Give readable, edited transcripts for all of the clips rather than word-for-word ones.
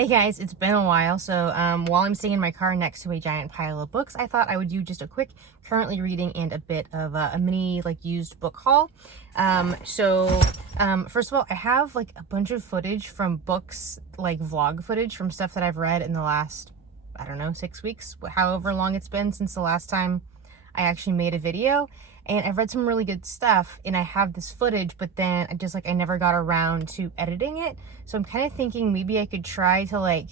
Hey guys, it's been a while, so while I'm sitting in my car next to a giant pile of books, I thought I would do just a quick currently reading and a bit of a mini used book haul. First of all, I have a bunch of footage from books, vlog footage from stuff that I've read in the last, I don't know, 6 weeks, however long it's been since the last time I actually made a video. And I've read some really good stuff and I have this footage, but then I never got around to editing it. So I'm kind of thinking maybe I could try to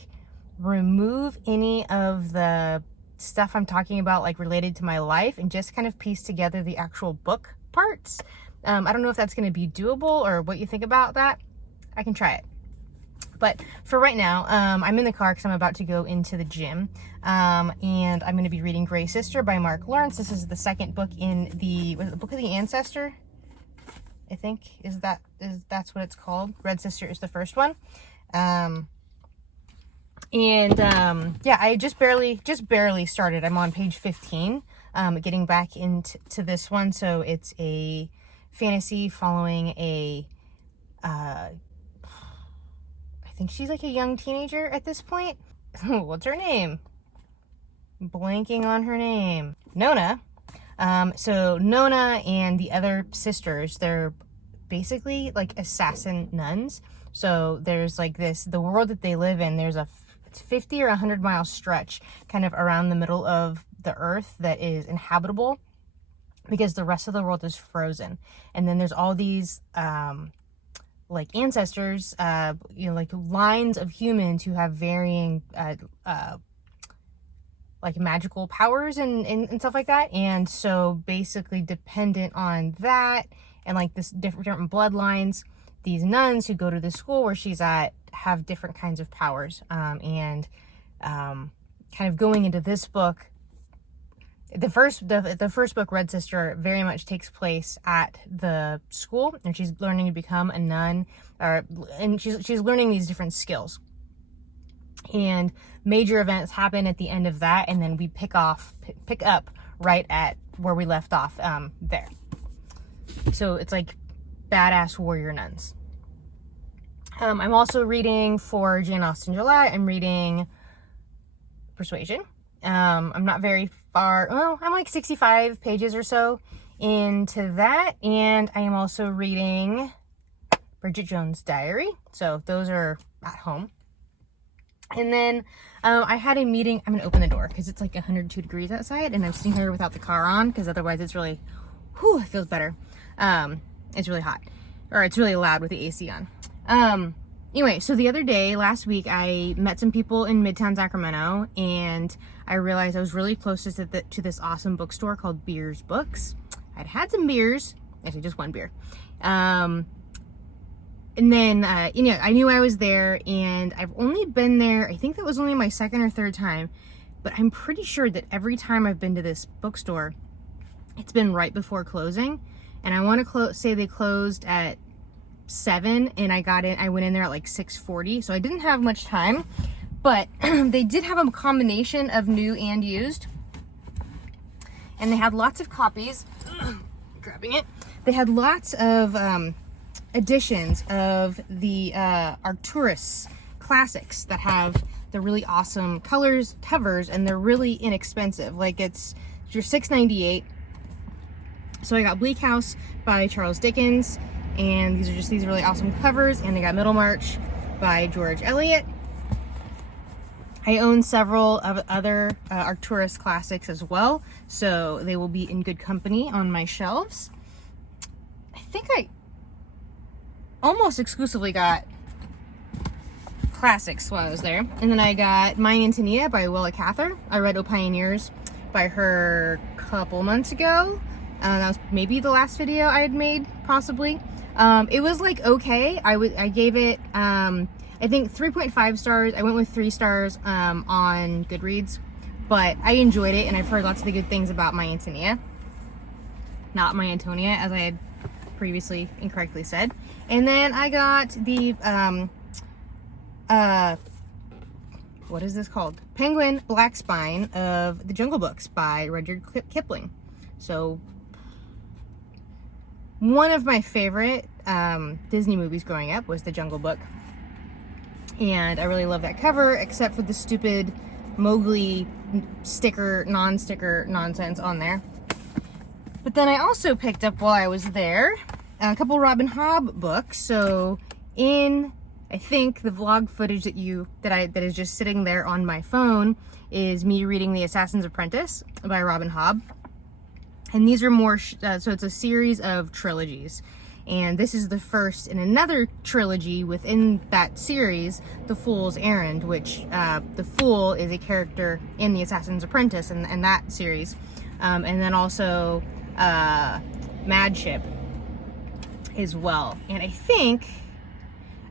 remove any of the stuff I'm talking about related to my life and just kind of piece together the actual book parts. I don't know if that's going to be doable or what you think about that. I can try it. But for right now, I'm in the car because I'm about to go into the gym. And I'm going to be reading Gray Sister by Mark Lawrence. This is the second book in the Book of the Ancestor, I think that's what it's called. Red Sister is the first one. Yeah, I just barely started. I'm on page 15, getting back into this one. So it's a fantasy following I think she's a young teenager at this point. What's her name? Blanking on her name. Nona. So Nona and the other sisters, they're basically assassin nuns. So there's the world that they live in, there's it's 50 or 100 mile stretch kind of around the middle of the earth that is inhabitable because the rest of the world is frozen. And then there's all these ancestors, lines of humans who have varying magical powers and stuff like that. And so basically dependent on that and this different bloodlines, these nuns who go to the school where she's at have different kinds of powers. Kind of going into this book, the first book, Red Sister, very much takes place at the school, and she's learning to become a nun, and she's learning these different skills. And major events happen at the end of that, and then we pick up right at where we left off there. So it's badass warrior nuns. I'm also reading for Jane Austen July. I'm reading Persuasion. I'm not very far. Well, I'm 65 pages or so into that, and I am also reading Bridget Jones' Diary. So those are at home. And then I had a meeting. I'm gonna open the door because it's 102 degrees outside, and I'm sitting here without the car on because otherwise it's really, it feels better. It's really hot, or it's really loud with the AC on. Anyway, so the other day, last week, I met some people in Midtown Sacramento, and I realized I was really close to this awesome bookstore called Beers Books. I'd had some beers, actually just one beer. And then, I knew I was there, and I've only been there, I think that was only my second or third time, but I'm pretty sure that every time I've been to this bookstore, it's been right before closing. And I want to say they closed at 7, and I went in there at 6:40, so I didn't have much time, but they did have a combination of new and used, and they had lots of copies. Grabbing it. They had lots of editions of the Arcturus classics that have the really awesome covers, and they're really inexpensive. It's $6.98. So I got Bleak House by Charles Dickens, and these are just these really awesome covers, and they got Middlemarch by George Eliot. I own several of other Arcturus classics as well, so they will be in good company on my shelves. I think I almost exclusively got classics while I was there. And then I got My Antonia by Willa Cather. I read O Pioneers by her a couple months ago. That was maybe the last video I had made, possibly. It was okay. I gave it, I think 3.5 stars. I went with 3 stars on Goodreads, but I enjoyed it, and I've heard lots of the good things about My Antonia. Not My Antonia, as I had previously incorrectly said. And then I got the, what is this called? Penguin Black Spine of the Jungle Books by Rudyard Kipling. So one of my favorite Disney movies growing up was The Jungle Book. And I really love that cover, except for the stupid Mowgli sticker, non-sticker nonsense on there. But then I also picked up while I was there a couple Robin Hobb books. So in, I think, the vlog footage that is just sitting there on my phone is me reading The Assassin's Apprentice by Robin Hobb. And these are more, so it's a series of trilogies. And this is the first in another trilogy within that series, The Fool's Errand, which the Fool is a character in The Assassin's Apprentice and that series. And then also Madship as well. And I think,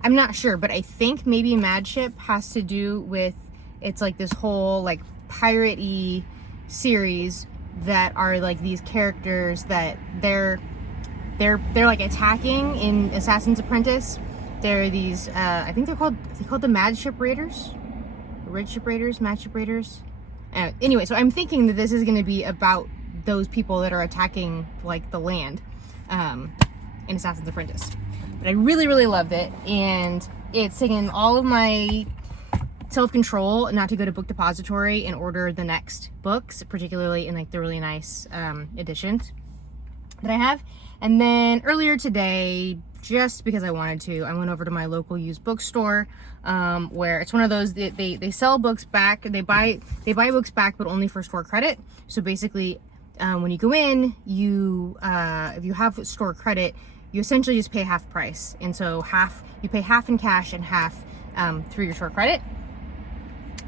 I'm not sure, but I think maybe Madship has to do with, it's like this whole like pirate-y series that are like these characters that they're like attacking in Assassin's Apprentice. They're these I think they're called the Madship Raiders, Madship Raiders. Anyway, so I'm thinking that this is going to be about those people that are attacking like the land in Assassin's Apprentice. But I really loved it, and it's taken all of my self-control not to go to Book Depository and order the next books, particularly in like the really nice editions that I have. And then earlier today, just because I wanted to, I went over to my local used bookstore, where it's one of those that they sell books back. They buy books back, but only for store credit. So basically, when you go in, if you have store credit, you essentially just pay half price. And so you pay half in cash and half through your store credit.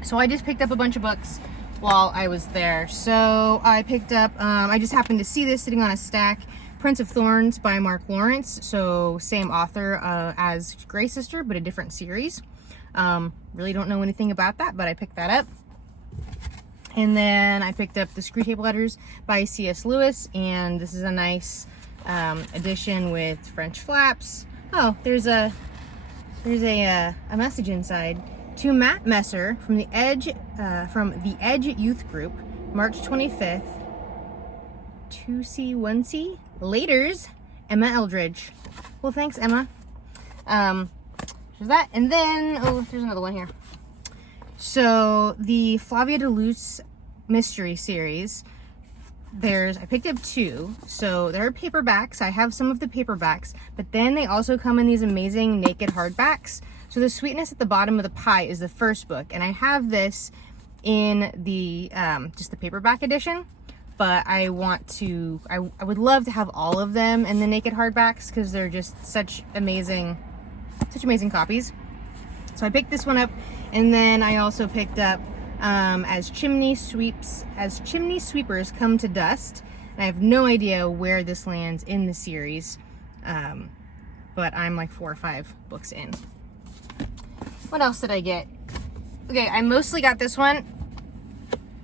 So I just picked up a bunch of books while I was there. So I picked up, I just happened to see this sitting on a stack, Prince of Thorns by Mark Lawrence. So same author as Grey Sister, but a different series. Really don't know anything about that, but I picked that up. And then I picked up the Screwtape Letters by C.S. Lewis, and this is a nice edition with French flaps. Oh, there's a message inside. To Matt Messer from the Edge Youth Group, March 25th. 2C1C. Laters, Emma Eldridge. Well, thanks, Emma. There's that, and then there's another one here. So the Flavia de Luce mystery series. I picked up two. So there are paperbacks. I have some of the paperbacks, but then they also come in these amazing naked hardbacks. So The Sweetness at the Bottom of the Pie is the first book, and I have this in the just the paperback edition, but I would love to have all of them in the naked hardbacks because they're just such amazing copies. So I picked this one up, and then I also picked up As Chimney Sweepers Come to Dust. And I have no idea where this lands in the series, but I'm like 4 or 5 books in. What else did I get? Okay, I mostly got this one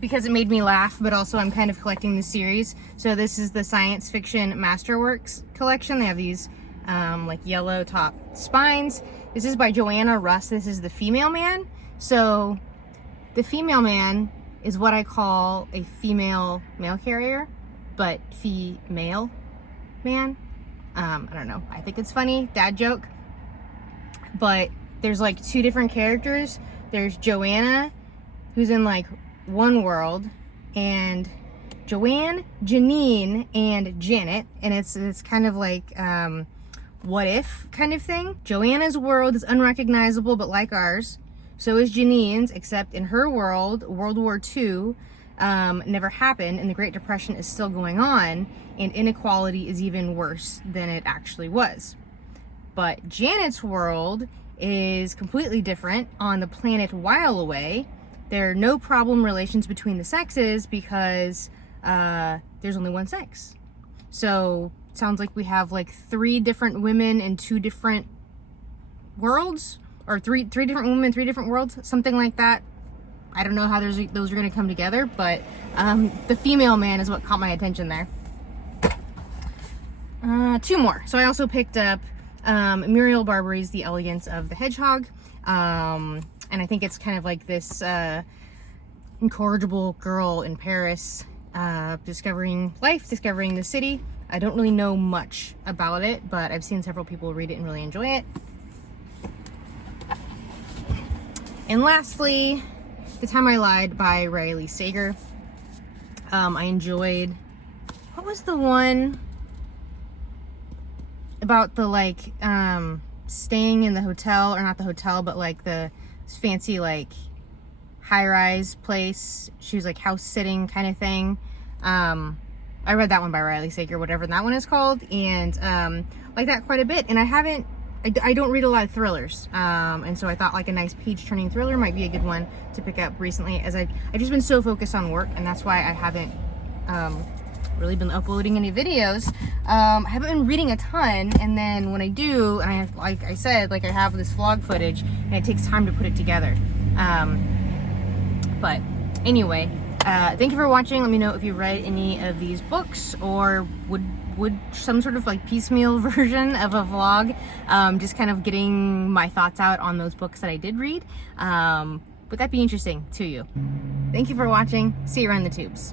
because it made me laugh, but also I'm kind of collecting the series. So this is the Science Fiction Masterworks collection. They have these like yellow top spines. This is by Joanna Russ. This is The Female Man. So The Female Man is what I call a female mail carrier, but female man. I don't know. I think it's funny. Dad joke. But there's like 2 different characters. There's Joanna, who's in like one world, and Joanne, Janine, and Janet. And it's kind of like what if kind of thing. Joanna's world is unrecognizable, but like ours. So is Janine's, except in her world, World War II never happened, and the Great Depression is still going on, and inequality is even worse than it actually was. But Janet's world is completely different. On the planet While Away, there are no problem relations between the sexes because there's only one sex. So it sounds like we have like 3 different women in 2 different worlds, or three different women, 3 different worlds, something like that. I don't know how those are going to come together, but The Female Man is what caught my attention there. 2 more. So I also picked up Muriel Barbary's The Elegance of the Hedgehog. And I think it's kind of like this incorrigible girl in Paris discovering life, discovering the city. I don't really know much about it, but I've seen several people read it and really enjoy it. And lastly, The Time I Lied by Riley Sager. I enjoyed, what was the one about the like staying in the hotel, or not the hotel, but like the fancy like high-rise place. She was like house sitting kind of thing. I read that one by Riley Sager, whatever that one is called, and like that quite a bit. And I don't read a lot of thrillers, and so I thought like a nice page-turning thriller might be a good one to pick up recently, as I've just been so focused on work, and that's why I haven't really been uploading any videos. I haven't been reading a ton, and then when I do, and I have, like I said, like I have this vlog footage, and it takes time to put it together. But anyway, thank you for watching. Let me know if you read any of these books, or would some sort of like piecemeal version of a vlog, just kind of getting my thoughts out on those books that I did read. Would that be interesting to you? Thank you for watching. See you around the tubes.